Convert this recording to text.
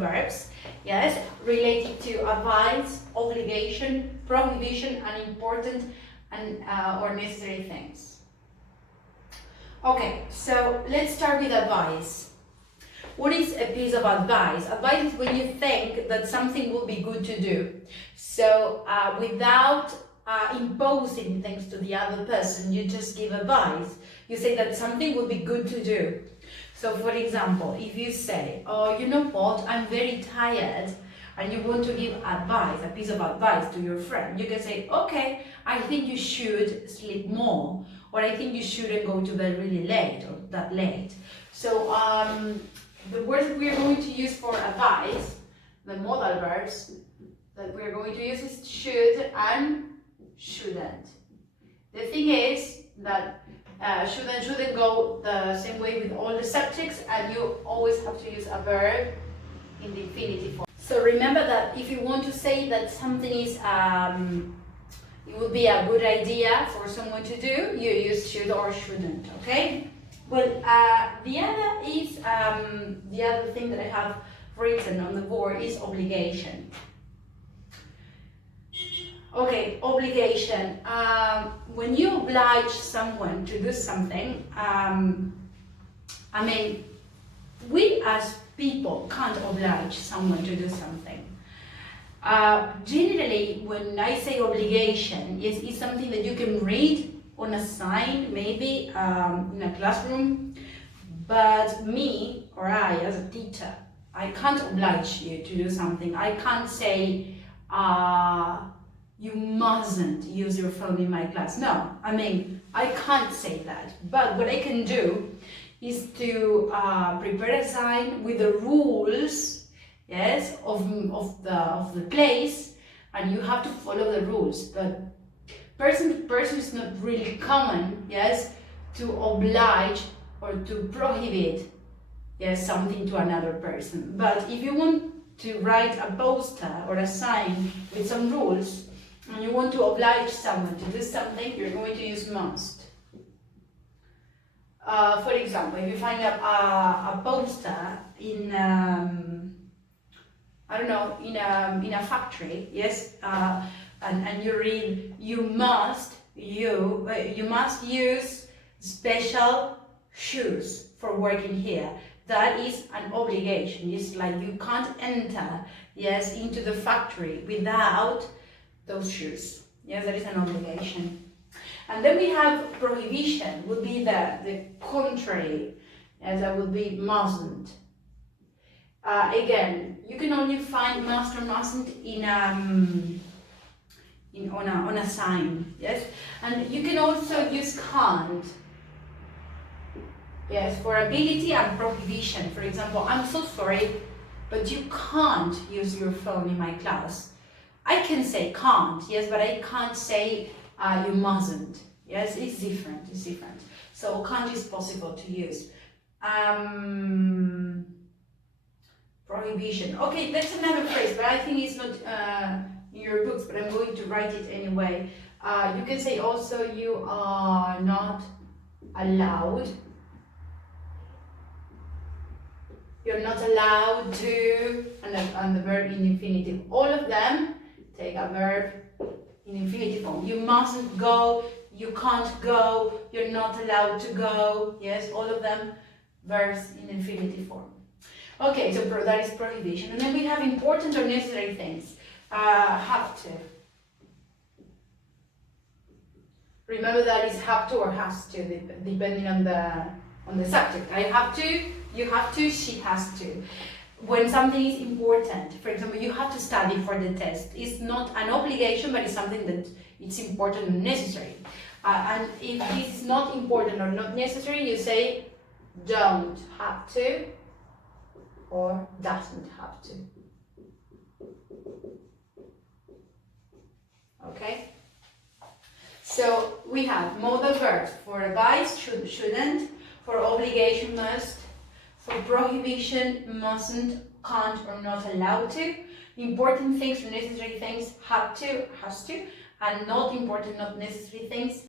verbs, yes, related to advice, obligation, prohibition, and important and or necessary things. Okay, so let's start with advice. What is a piece of advice? Advice is when you think that something will be good to do. So without imposing things to the other person, you just give advice. You say that something would be good to do. So for example, if you say, oh, you know what, I'm very tired, and you want to give advice, a piece of advice to your friend, you can say, okay, I think you should sleep more, or I think you shouldn't go to bed really late or that late. So the words that we are going to use for advice, the modal verbs that we are going to use is should and shouldn't. The thing is that should and shouldn't go the same way with all the subjects, and you always have to use a verb in the infinitive form. So remember that if you want to say that something is it would be a good idea for someone to do, you use should or shouldn't, okay? Well, the other thing that I have written on the board is obligation. Okay, obligation. When you oblige someone to do something, I mean, we as people can't oblige someone to do something. Generally, when I say obligation, it's something that you can read on a sign, maybe in a classroom, but me or I as a teacher, I can't oblige you to do something. I can't say you mustn't use your phone in my class. No, I mean, I can't say that, but what I can do is to prepare a sign with the rules, yes, of the place, and you have to follow the rules. But person to person is not really common, yes, to oblige or to prohibit, yes, something to another person. But if you want to write a poster or a sign with some rules, and you want to oblige someone to do something, you're going to use must. For example, if you find a poster in I don't know, in a factory, yes, and you read you must use special shoes for working here. That is an obligation. It's like you can't enter, yes, into the factory without those shoes. Yes, that is an obligation. And then we have prohibition, would be the contrary, as that would be mustn't. Again, you can only find must or mustn't on a sign, yes, and you can also use can't, yes, for ability and prohibition. For example, I'm so sorry, but you can't use your phone in my class. I can say can't, yes, but I can't say you mustn't. Yes, it's different. It's different. So can't is possible to use. Prohibition. Okay, that's another phrase, but I think it's not in your books, but I'm going to write it anyway. You can say also you are not allowed. You're not allowed to, and the verb in infinitive. All of them take a verb in infinitive form. You mustn't go, you can't go, you're not allowed to go. Yes, all of them verbs in infinitive form. Okay, so that is prohibition. And then we have important or necessary things. Have to. Remember that is have to or has to, depending on the subject. I have to, you have to, she has to. When something is important, for example, you have to study for the test. It's not an obligation, but it's something that it's important and necessary. And if this is not important or not necessary, you say don't have to or doesn't have to. Okay? So we have modal verbs for advice, should, shouldn't, for obligation, must, for prohibition, mustn't, can't or not allowed to, important things or necessary things, have to, has to, and not important, not necessary things,